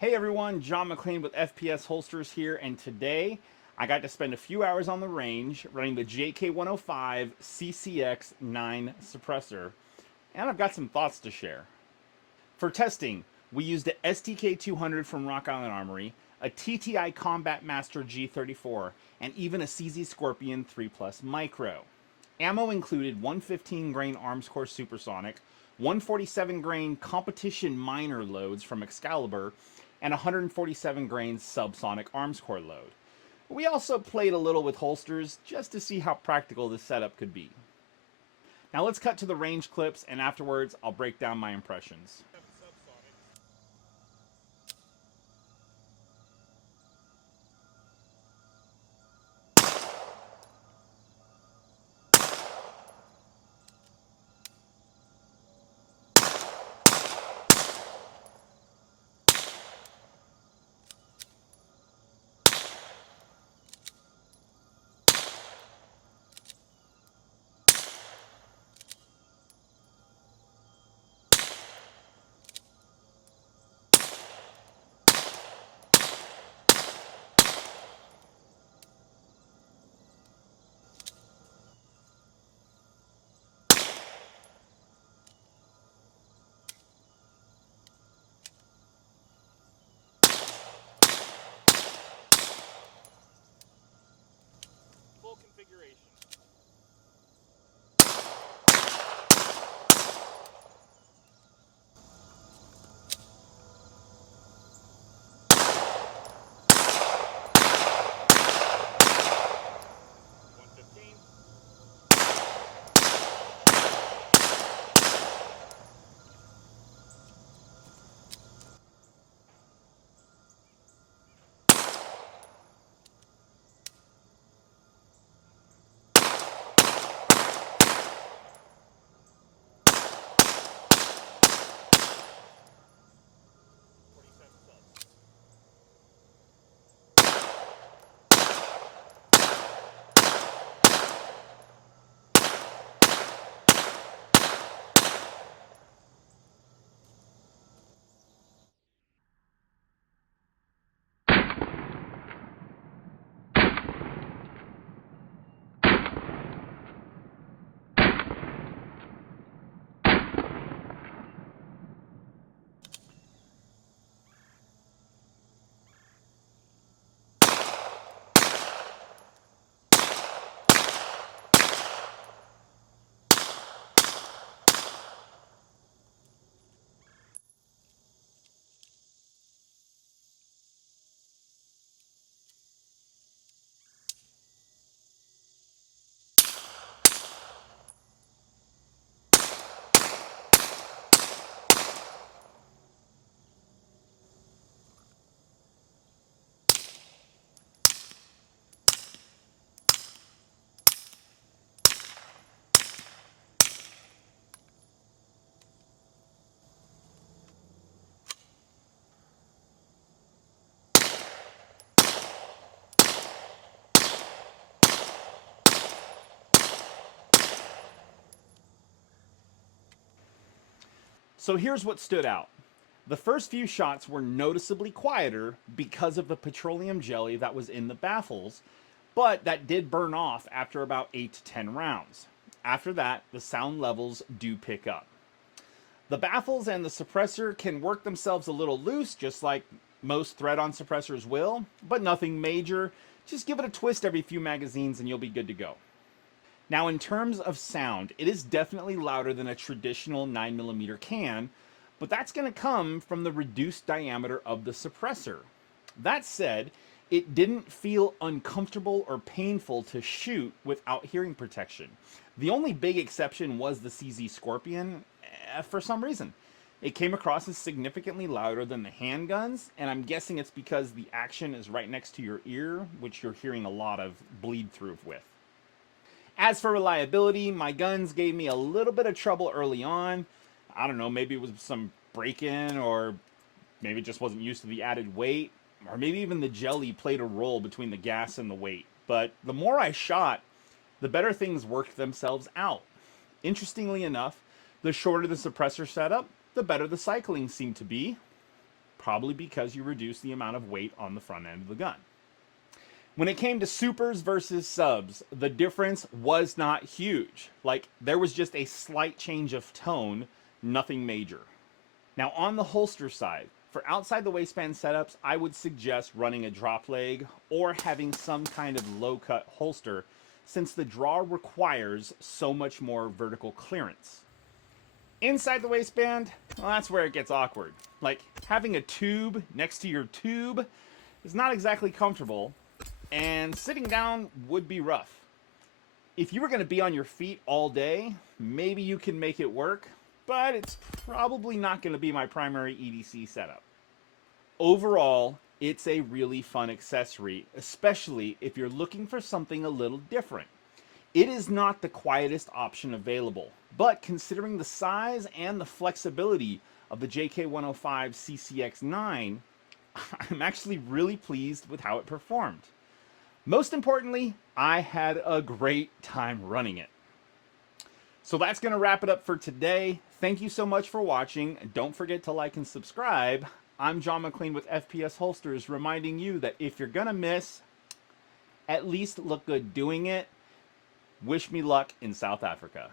Hey everyone, John McLean with FPS Holsters here, and today I got to spend a few hours on the range running the JK 105 CCX9 Suppressor, and I've got some thoughts to share. For testing, we used a STK 200 from Rock Island Armory, a TTI Combat Master G34, and even a CZ Scorpion 3 Plus Micro. Ammo included 115 grain Arms Corps Supersonic, 147 grain competition minor loads from Excalibur, and 147 grain subsonic Arms Corps load. We also played a little with holsters just to see how practical this setup could be. Now let's cut to the range clips, and afterwards I'll break down my impressions. Full configuration. So here's what stood out. The first few shots were noticeably quieter because of the petroleum jelly that was in the baffles, but that did burn off after about 8 to 10 rounds. After that, the sound levels do pick up. The baffles and the suppressor can work themselves a little loose, just like most thread-on suppressors will, but nothing major. Just give it a twist every few magazines and you'll be good to go. Now, in terms of sound, it is definitely louder than a traditional 9mm can, but that's going to come from the reduced diameter of the suppressor. That said, it didn't feel uncomfortable or painful to shoot without hearing protection. The only big exception was the CZ Scorpion, for some reason. It came across as significantly louder than the handguns, and I'm guessing it's because the action is right next to your ear, which you're hearing a lot of bleed through with. As for reliability, my guns gave me a little bit of trouble early on. I don't know, maybe it was some break-in, or maybe it just wasn't used to the added weight, or maybe even the jelly played a role between the gas and the weight. But the more I shot, the better things worked themselves out. Interestingly enough, the shorter the suppressor setup, the better the cycling seemed to be. probably because you reduce the amount of weight on the front end of the gun. When it came to supers versus subs, the difference was not huge. Like, there was just a slight change of tone, nothing major. Now, on the holster side, for outside the waistband setups, I would suggest running a drop leg or having some kind of low cut holster, since the draw requires so much more vertical clearance. Inside the waistband, well, that's where it gets awkward. Like, having a tube next to your tube is not exactly comfortable, and sitting down would be rough. If you were going to be on your feet all day, maybe you can make it work, but it's probably not going to be my primary EDC setup. Overall, it's a really fun accessory, especially if you're looking for something a little different. It is not the quietest option available, but considering the size and the flexibility of the JK105 CCX9, I'm actually really pleased with how it performed. Most importantly, I had a great time running it. So that's going to wrap it up for today. Thank you so much for watching. Don't forget to like and subscribe. I'm John McLean with FPS Holsters, reminding you that if you're going to miss, at least look good doing it. Wish me luck in South Africa.